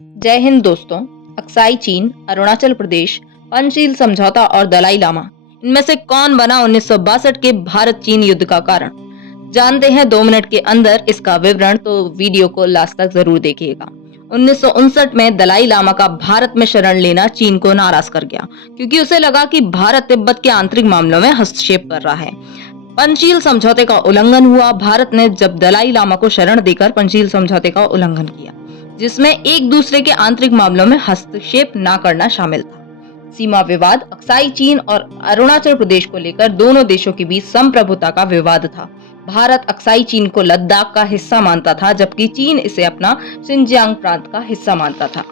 जय हिंद दोस्तों। अक्साई चीन, अरुणाचल प्रदेश, पंचशील समझौता और दलाई लामा, इनमें से कौन बना 1962 के भारत चीन युद्ध का कारण? जानते हैं 2 मिनट के अंदर इसका विवरण, तो वीडियो को लास्ट तक जरूर देखिएगा। 1959 में दलाई लामा का भारत में शरण लेना चीन को नाराज कर गया, क्योंकि उसे लगा कि भारत तिब्बत के आंतरिक मामलों में हस्तक्षेप कर रहा है। पंचशील समझौते का उल्लंघन हुआ। भारत ने जब दलाई लामा को शरण देकर पंचशील समझौते का उल्लंघन किया, जिसमें एक दूसरे के आंतरिक मामलों में हस्तक्षेप न करना शामिल था। सीमा विवाद अक्साई चीन और अरुणाचल प्रदेश को लेकर दोनों देशों के बीच संप्रभुता का विवाद था। भारत अक्साई चीन को लद्दाख का हिस्सा मानता था, जबकि चीन इसे अपना शिनजियांग प्रांत का हिस्सा मानता था।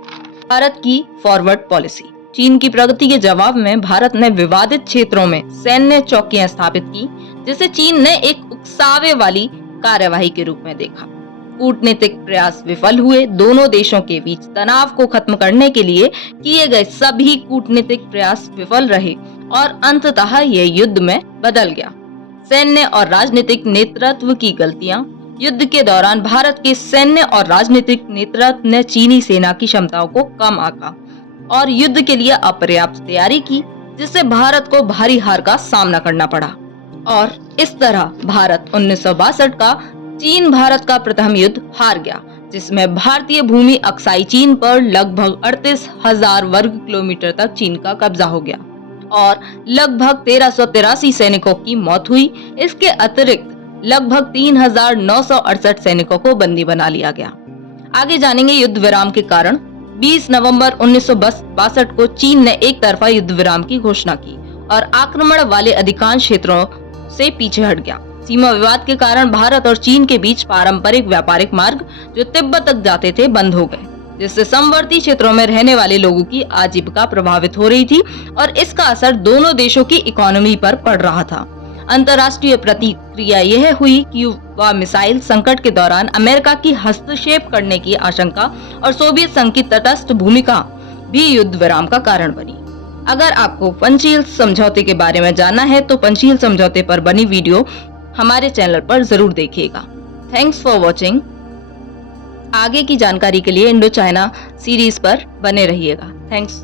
भारत की फॉरवर्ड पॉलिसी। चीन की प्रगति के जवाब में भारत ने विवादित क्षेत्रों में सैन्य चौकियां स्थापित की, जिसे चीन ने एक उकसावे वाली कार्यवाही के रूप में देखा। कूटनीतिक प्रयास विफल हुए। दोनों देशों के बीच तनाव को खत्म करने के लिए किए गए सभी कूटनीतिक प्रयास विफल रहे और अंततः यह युद्ध में बदल गया। सैन्य और राजनीतिक नेतृत्व की गलतियां। युद्ध के दौरान भारत के सैन्य और राजनीतिक नेतृत्व ने चीनी सेना की क्षमताओं को कम आंका और युद्ध के लिए अपर्याप्त तैयारी की, जिससे भारत को भारी हार का सामना करना पड़ा। और इस तरह भारत 1962 का चीन भारत का प्रथम युद्ध हार गया, जिसमें भारतीय भूमि अक्साई चीन पर लगभग 38,000 वर्ग किलोमीटर तक चीन का कब्जा हो गया और लगभग 1383 सैनिकों की मौत हुई। इसके अतिरिक्त लगभग 3,968 सैनिकों को बंदी बना लिया गया। आगे जानेंगे युद्ध विराम के कारण। 20 नवंबर 1962 को चीन ने एक तरफा युद्ध विराम की घोषणा की और आक्रमण वाले अधिकांश क्षेत्रों से पीछे हट गया। सीमा विवाद के कारण भारत और चीन के बीच पारंपरिक व्यापारिक मार्ग जो तिब्बत तक जाते थे बंद हो गए, जिससे समवर्ती क्षेत्रों में रहने वाले लोगों की आजीविका प्रभावित हो रही थी और इसका असर दोनों देशों की इकोनॉमी पर पड़ रहा था। अंतर्राष्ट्रीय प्रतिक्रिया यह हुई कि युवा मिसाइल संकट के दौरान अमेरिका की हस्तक्षेप करने की आशंका और सोवियत संघ की तटस्थ भूमिका भी युद्ध विराम का कारण बनी। अगर आपको पंचशील समझौते के बारे में जानना है तो पंचशील समझौते पर बनी वीडियो हमारे चैनल पर जरूर देखिएगा। Thanks for watching. आगे की जानकारी के लिए इंडो चाइना सीरीज पर बने रहिएगा। थैंक्स।